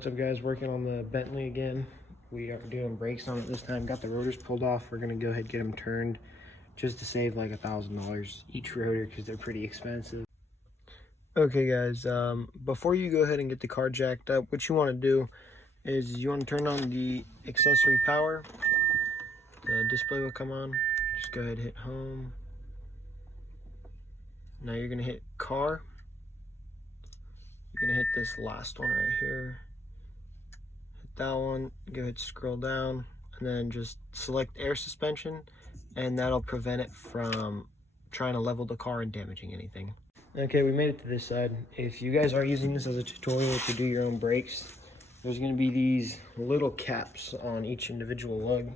What's up, guys? Working on the Bentley again. We are doing brakes on it this time. Got the rotors pulled off. We're gonna go ahead and get them turned just to save like $1,000 each rotor because they're pretty expensive. Okay guys, before you go ahead and get the car jacked up, what you want to do is you want to turn on the accessory power. The display will come on. Just go ahead and hit home. Now you're gonna hit car. You're gonna hit this last one right here. Hit that one, go ahead, scroll down, and then just select air suspension, and that'll prevent it from trying to level the car and damaging anything. Okay, we made it to this side. If you guys are using this as a tutorial to do your own brakes, there's gonna be these little caps on each individual lug.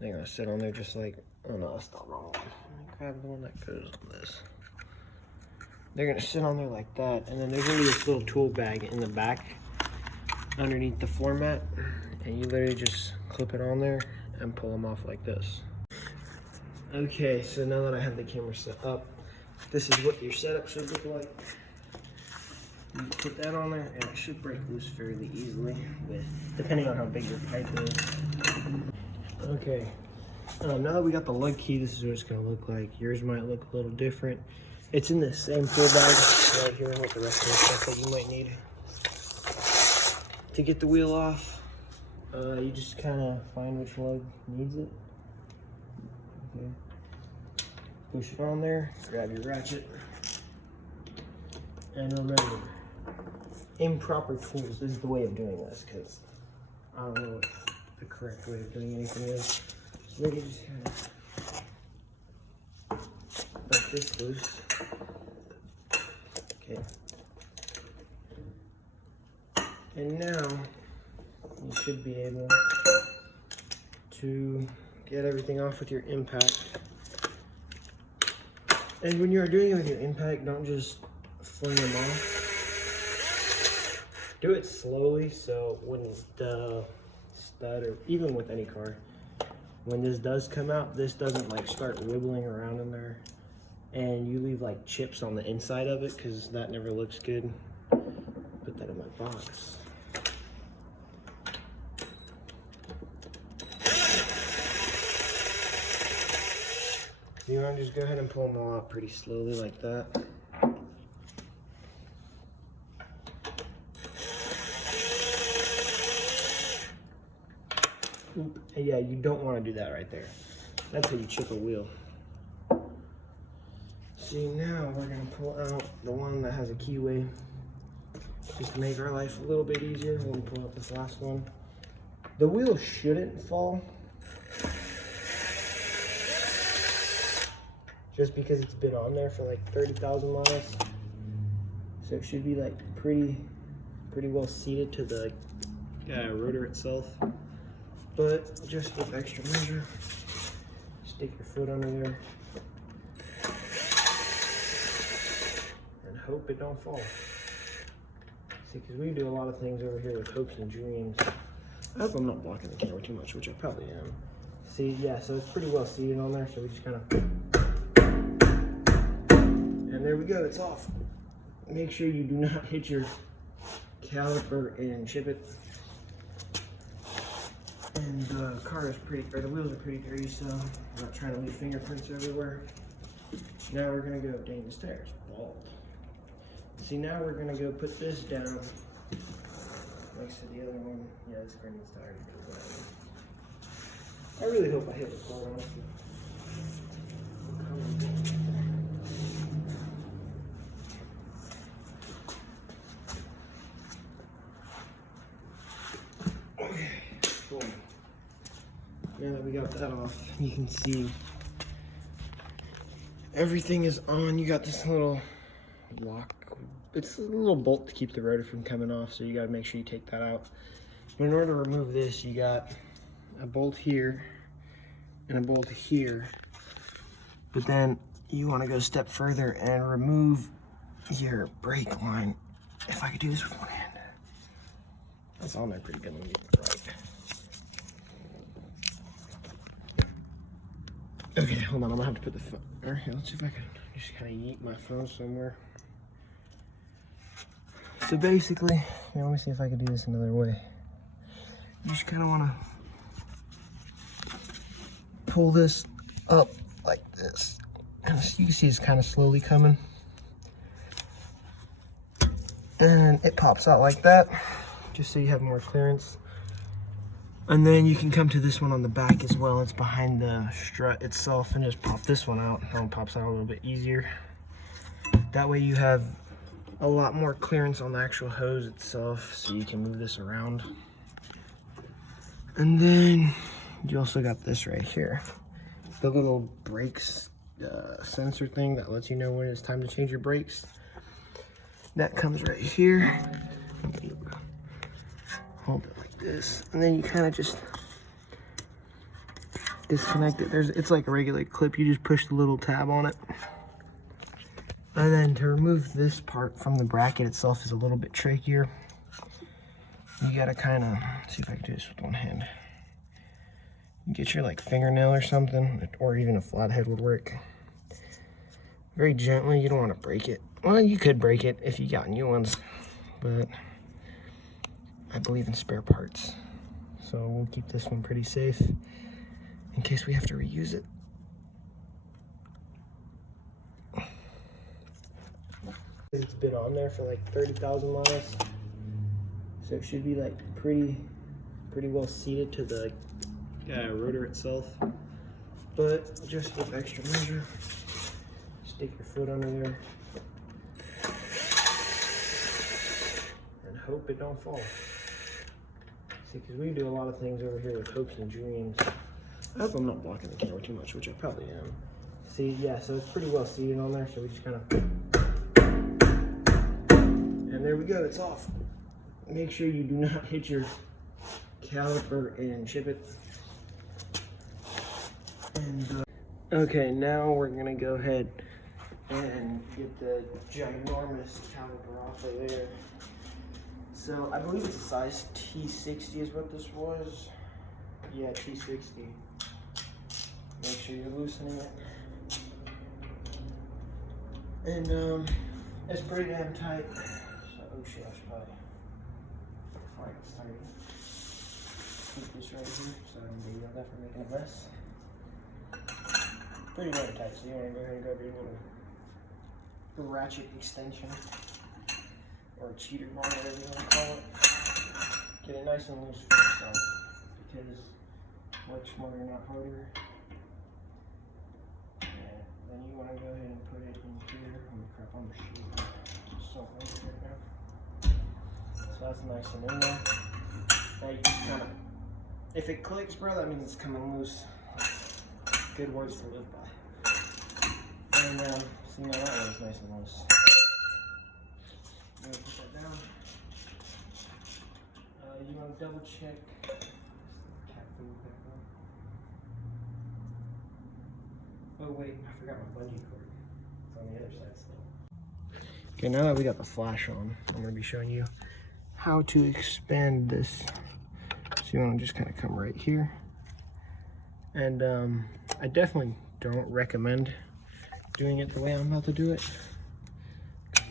They're gonna sit on there just like, oh no, that's not the wrong one. Let me grab the one that goes on this. They're gonna sit on there like that, and then there's gonna be this little tool bag in the back underneath the floor mat, and you literally just clip it on there and pull them off like this. Okay, so now that I have the camera set up, this is what your setup should look like. You put that on there, and it should break loose fairly easily, depending on how big your pipe is. Okay, now that we got the lug key, this is what it's gonna look like. Yours might look a little different. It's in this same tool bag right here with the rest of the stuff that you might need. To get the wheel off, you just kind of find which lug needs it. Okay. Push it on there, grab your ratchet, and remember, improper tools is the way of doing this, because I don't know what the correct way of doing anything is. So then you just kind of let this loose. Okay. And now you should be able to get everything off with your impact. And when you are doing it with your impact, don't just fling them off. Do it slowly, so when the stud, or even with any car, when this does come out, this doesn't like start wiggling around in there and you leave like chips on the inside of it, because that never looks good. Put that in my box. You want to just go ahead and pull them all out pretty slowly like that. Oop. And yeah, you don't want to do that right there. That's how you chip a wheel. See, now we're going to pull out the one that has a keyway, just to make our life a little bit easier. We'll pull out this last one. The wheel shouldn't fall, just because it's been on there for like 30,000 miles. So it should be like pretty well seated to the rotor itself. But just with extra measure, stick your foot under there and hope it don't fall. See, because we do a lot of things over here with hopes and dreams. I hope I'm not blocking the camera too much, which I probably am. See, yeah, so it's pretty well seated on there, so we just kind of, and there we go, it's off. Make sure you do not hit your caliper and chip it. And the car is the wheels are pretty dirty, so I'm not trying to leave fingerprints everywhere. Now we're gonna go, dang, this tire's bald. See, now we're gonna go put this down next to the other one. Yeah, this car needs tire to go down. I really hope I hit the car, honestly. Okay, cool. Now that we got that off, you can see everything is on. You got this little lock. It's a little bolt to keep the rotor from coming off, so you got to make sure you take that out. But in order to remove this, you got a bolt here and a bolt here. But then you want to go a step further and remove your brake line. If I could do this with one hand. That's on there pretty good. Let me get it right. Okay, hold on. I'm gonna have to put the phone. All right, let's see if I can just kind of yeet my phone somewhere. So basically, Here, let me see if I can do this another way. You just kind of want to pull this up like this. And you can see it's kind of slowly coming. And it pops out like that, just so you have more clearance. And then you can come to this one on the back as well. It's behind the strut itself, and just pop this one out. That one pops out a little bit easier. That way you have a lot more clearance on the actual hose itself, so you can move this around. And then you also got this right here, the little brakes sensor thing that lets you know when it's time to change your brakes. That comes right here. Hold it like this, and then you kind of just disconnect it. It's like a regular clip. You just push the little tab on it. And then to remove this part from the bracket itself is a little bit trickier. You gotta kind of see if I can do this with one hand. Get your like fingernail or something, or even a flathead would work. Very gently. You don't want to break it. Well, you could break it if you got new ones, but I believe in spare parts, so we'll keep this one pretty safe in case we have to reuse it. It's been on there for like 30,000 miles, so it should be like pretty well seated to the rotor itself. But just with extra measure, stick your foot under there and hope it don't fall. See, because we do a lot of things over here with hopes and dreams. I hope I'm not blocking the camera too much, which I probably am. See, yeah, so it's pretty well seated on there, so we just kind of, and there we go, it's off. Make sure you do not hit your caliper and chip it. And okay, now we're gonna go ahead and get the ginormous caliper off of there. So I believe it's a size T60 is what this was. Yeah, T60. Make sure you're loosening it. And it's pretty damn tight. So, oh shit, I should probably, before I get started, keep this right here so I can video that for making a mess. Pretty damn tight, so you want to go ahead and grab your little ratchet extension or cheater bar, whatever you want to call it. Get it nice and loose for yourself, because works smarter, not harder. And then you want to go ahead and put it in here. Oh crap, I'm shooting. It's so hot right now. So that's nice and in there. Now you just kind of, if it clicks, bro, that means it's coming loose. Good words to live by. And see, now that one's nice and loose. I'm gonna put that down. You want to double check cat food back on. Oh wait, I forgot my bungee cord. It's on the other side still. Okay, now that we got the flash on, I'm going to be showing you how to expand this. So you want to just kind of come right here. And I definitely don't recommend doing it the way I'm about to do it.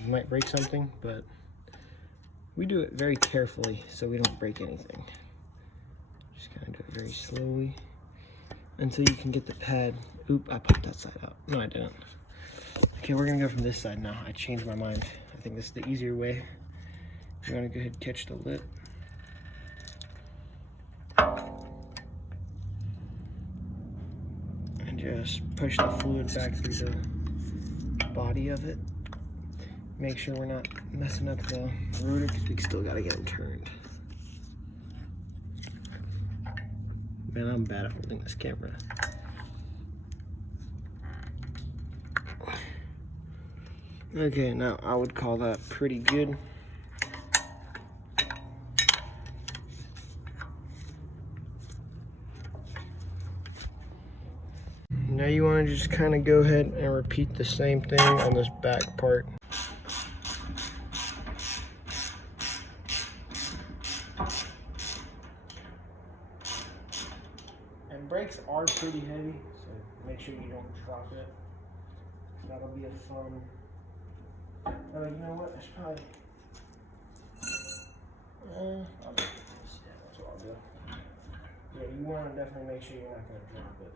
You might break something, but we do it very carefully so we don't break anything. Just kind of do it very slowly until you can get the pad. Oop, I popped that side out. No, I didn't. Okay, we're gonna go from this side now. I changed my mind. I think this is the easier way. You're gonna go ahead and catch the lip. And just push the fluid back through the body of it. Make sure we're not messing up the rotor because we still gotta get them turned. Man, I'm bad at holding this camera. Okay, now I would call that pretty good. Now you want to just kind of go ahead and repeat the same thing on this back part. And brakes are pretty heavy, so make sure you don't drop it. That'll be a fun. Oh, you know what? I should probably I'll do this. Yeah, that's what I'll do. Yeah, you want to definitely make sure you're not going to drop it.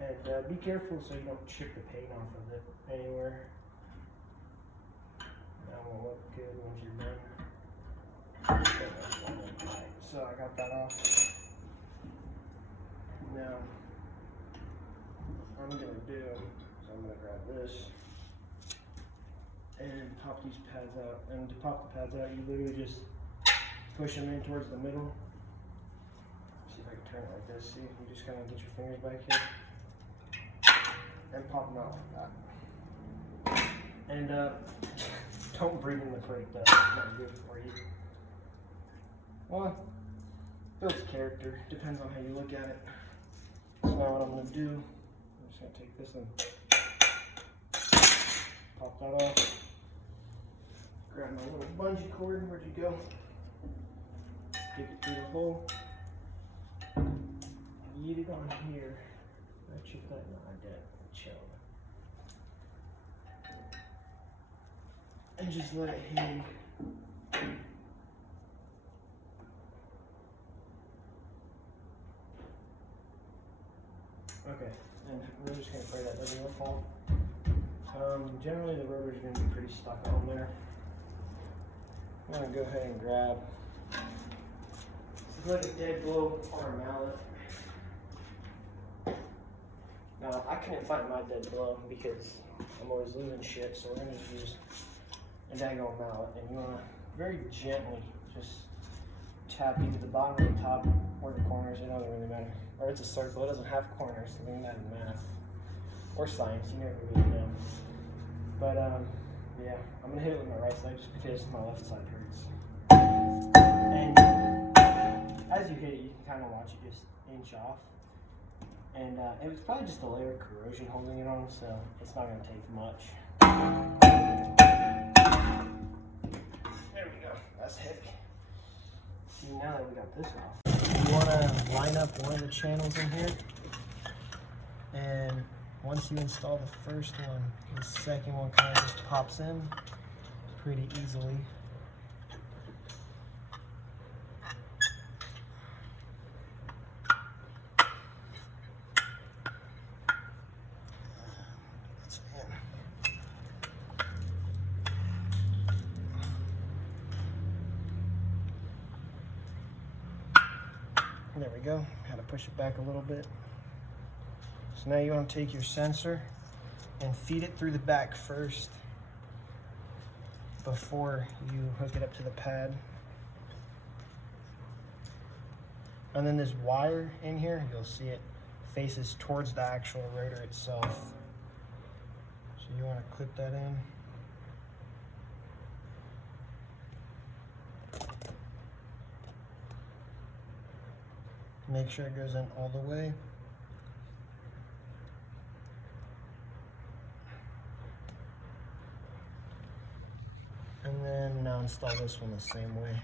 And be careful so you don't chip the paint off of it anywhere. That won't look good once you're done. Alright, so I got that off. Now, what I'm going to do, so I'm going to grab this and pop these pads out. And to pop the pads out, you literally just push them in towards the middle. See if I can turn it like this. See, you just kind of get your fingers back here and pop them out like that. And don't breathe in the plate, that's not good for you. Well, builds character, depends on how you look at it. So now what I'm going to do, I'm just going to take this and pop that off. Grab my little bungee cord, where'd you go? Get it through the hole. Yeet it on here. I chip that knot dead. Chill. And just let it hang. Okay, and we're just going to pray that doesn't fall. Generally the rotor is going to be pretty stuck on there. I'm going to go ahead and grab, it's like a dead blow on our mallet. Now, I couldn't find my dead blow because I'm always losing shit, so we're going to use a daggone mallet. And you want to very gently just tap either the bottom or the top or the corners, it doesn't really matter. Or it's a circle, it doesn't have corners, so maybe that in math or science, you never really know. But yeah, I'm gonna hit it with my right side just because my left side hurts. And as you hit it, you can kind of watch it just inch off. And it was probably just a layer of corrosion holding it on, so it's not gonna take much. There we go, that's heavy. See, now that we got this off, you want to line up one of the channels in here, and once you install the first one, the second one kind of just pops in pretty easily. There we go. Had to push it back a little bit. So now you want to take your sensor and feed it through the back first before you hook it up to the pad. And then this wire in here, you'll see it faces towards the actual rotor itself. So you want to clip that in. Make sure it goes in all the way. And then now install this one the same way.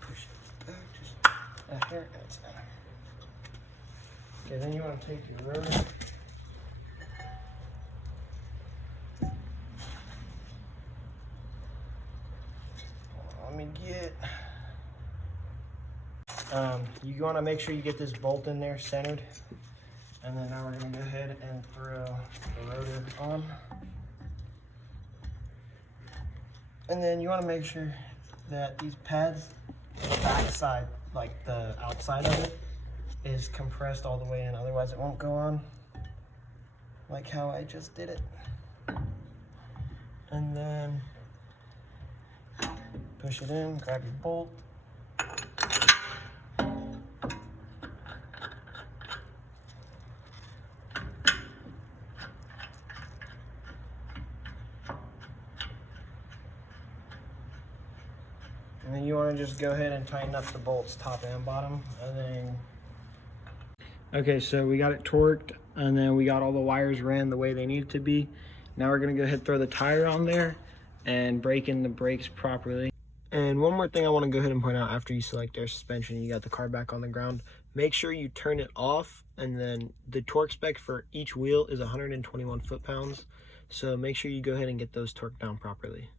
Push it back just a hair. Okay, then you want to take your rotor. Let me get. You want to make sure you get this bolt in there centered, and then now we're going to go ahead and throw the rotor on. And then you want to make sure that these pads, the back side, like the outside of it, is compressed all the way in, otherwise it won't go on like how I just did it. And then push it in, grab your bolt, And then you want to just go ahead and tighten up the bolts top and bottom. And then, okay, so we got it torqued, and then we got all the wires ran the way they needed to be. Now we're going to go ahead and throw the tire on there and break in the brakes properly. And one more thing I want to go ahead and point out, after you select air suspension, you got the car back on the ground, make sure you turn it off. And then the torque spec for each wheel is 121 foot-pounds. So make sure you go ahead and get those torqued down properly.